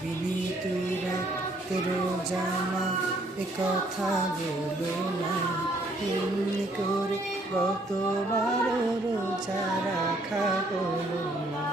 বিনি তুই রাখতে রোজানা এ কথা বলো না, এমনি করে গতবার রোজা রাখা হলো না।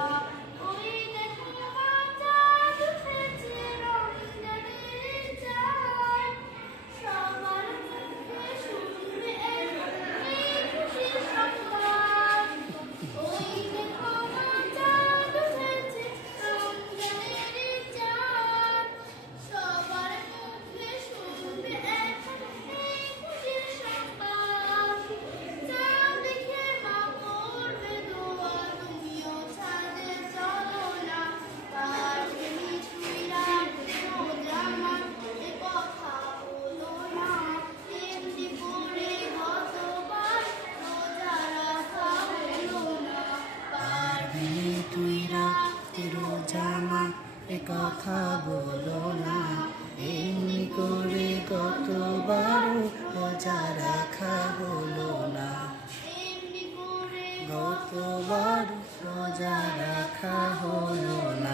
তুই রাখতে রোজানা এ কথা বলো না, এমনি করে গতবার রোজা রাখা হলো না, গতবার রোজা রাখা হলো না।